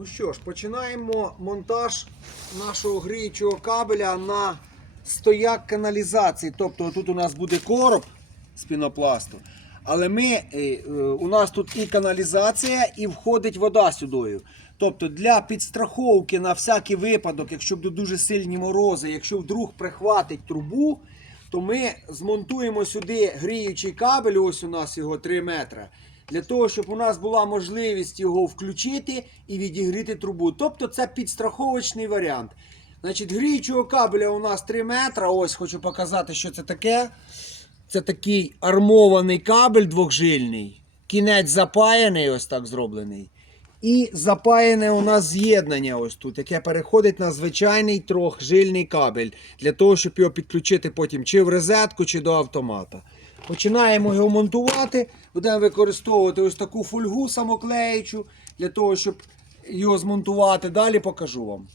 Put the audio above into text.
Ну що ж, починаємо монтаж нашого гріючого кабеля на стояк каналізації. Тобто тут у нас буде короб з пінопласту. Але ми, е, е, у нас тут і каналізація, і входить вода сюдою. Тобто для підстраховки на всякий випадок, якщо будуть дуже сильні морози, якщо вдруг прихватить трубу, то ми змонтуємо сюди гріючий кабель, ось у нас його 3 метри, для того, щоб у нас була можливість його включити і відігріти трубу. Тобто це підстраховочний варіант. Значить, гріючого кабеля у нас 3 метри. Ось хочу показати, що це таке. Це такий армований кабель двохжильний. Кінець запаяний, ось так зроблений. І запаяне у нас з'єднання ось тут, яке переходить на звичайний трьохжильний кабель, для того, щоб його підключити потім чи в розетку, чи до автомата. Починаємо його монтувати. Будемо використовувати ось таку фольгу самоклеючу, для того, щоб його змонтувати. Далі покажу вам.